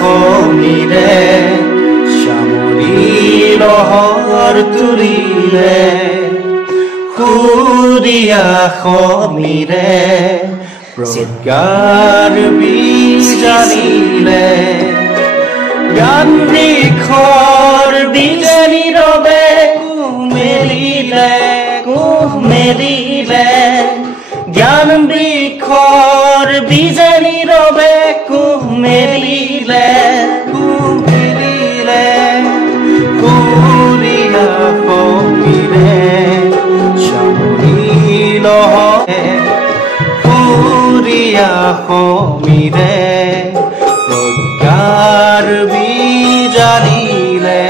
খমিৰে শ্যামলী লহৰ তুলিলে সুৰীয়া খমিৰে প্ৰজ্ঞাৰ বীজ জানিলে জ্ঞান বৃক্ষৰ বীজে নীৰৱে মেলিলে জ্ঞান বৃক্ষৰ বীজে নীৰৱে মেলিলে সুৰীয়া খমিৰে শ্যামলী লহৰে সুৰীয়া খমিৰে প্ৰজ্ঞাৰ বীজ জানিলে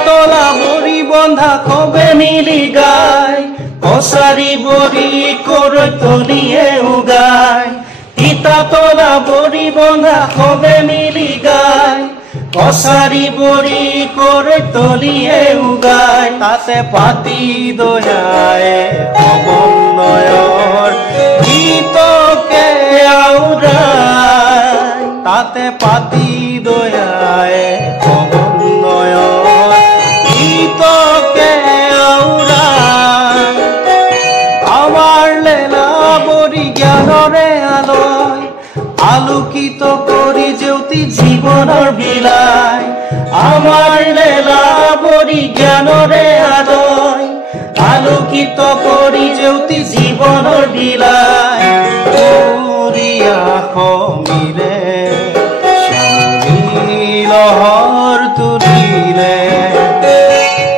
তলা বৰি বন্ধা খবে মিলি গায় কছাৰী বৰি কৰতলিয়ে উগায় তিতা তলা বৰি বন্ধা খবে মিলি গায় কছাৰী বৰি কৰতলিয়ে উগায় তাতে পাতি দয়ায়ে সমন্বয়ৰ গীতকে আওৰায় তাতে পাতি দয়ায়ে আলোকিত কৰি জ্যোতি জীৱনৰ বিলাই আমাৰ লীলা বৰি জ্ঞানৰে আলয় আলোকিত কৰি জ্যোতি জীৱনৰ বিলাই সুৰীয়া খমিৰে শ্যামলী লহৰ তুলিলে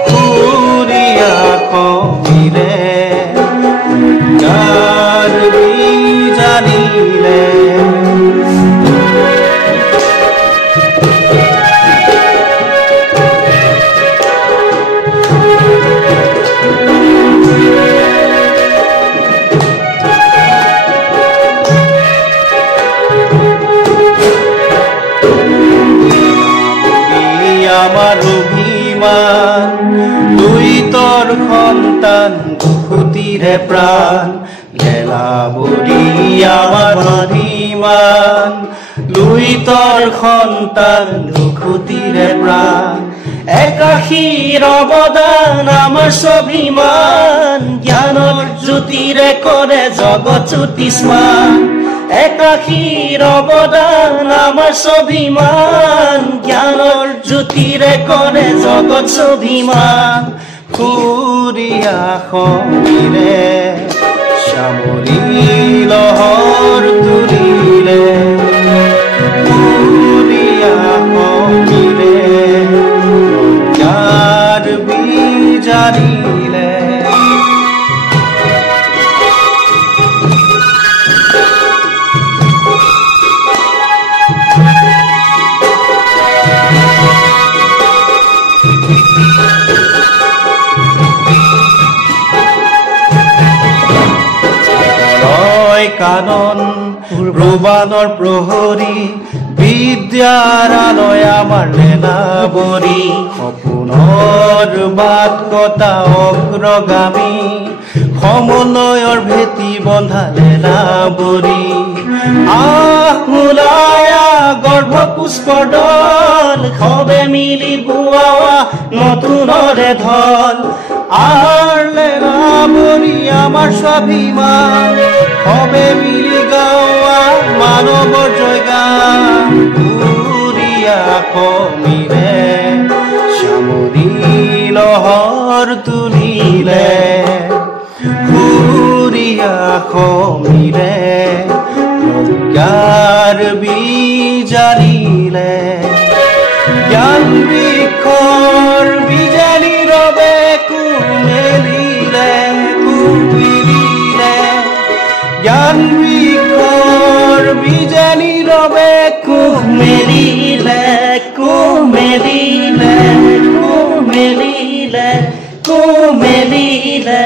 সুৰীয়া খমিৰে প্ৰজ্ঞাৰ বীজ জানিলে আমার অভিমান তুই তোর সন্তান দুখুতিরে প্রাণ লেলা বরি আমার অভিমান তুই তোর সন্তান দুখুতিরে প্রাণ একাশীর অবদান আমার স্বাভিমান জ্ঞানৰ জ্যোতিৰে কৰে জগত জ্যোতিষ্মান একাশীৰ অবদান আমাৰ স্বাভিমান জ্ঞানৰ জ্যোতিৰে কৰে জগত স্বাভিমান সুৰীয়া খমিৰে শ্যামলী লহৰ তুলিলে সুৰীয়া খমিৰে প্ৰজ্ঞাৰ বীজ জানিলে কানন প্ৰবাণৰ প্ৰহৰী বিদ্যাৰ আলয় আমাৰ লেলা বৰি সপোনৰ বাট কটা অগ্ৰগামী সমন্বয়ৰ ভেটি বন্ধা লেলা বৰি আহুলায়া গৰ্ভ পুষ্পৰ দল সবে মিলি বুৱা নতুনৰে ধল আৰ লেলা বৰি আমাৰ স্বাভিমান সবে মিলি গাওয়া মানৱৰ জয়গান সুৰীয়া খমিৰে শ্যামলী লহৰ তুলিলে সুৰীয়া খমিৰে প্ৰজ্ঞাৰ বীজ জানিলে জ্ঞান বৃক্ষৰ বীজে নীৰৱে মেলিলে জ্ঞান বৃক্ষৰ বীজে নীৰৱে মেলিলে মেলিলে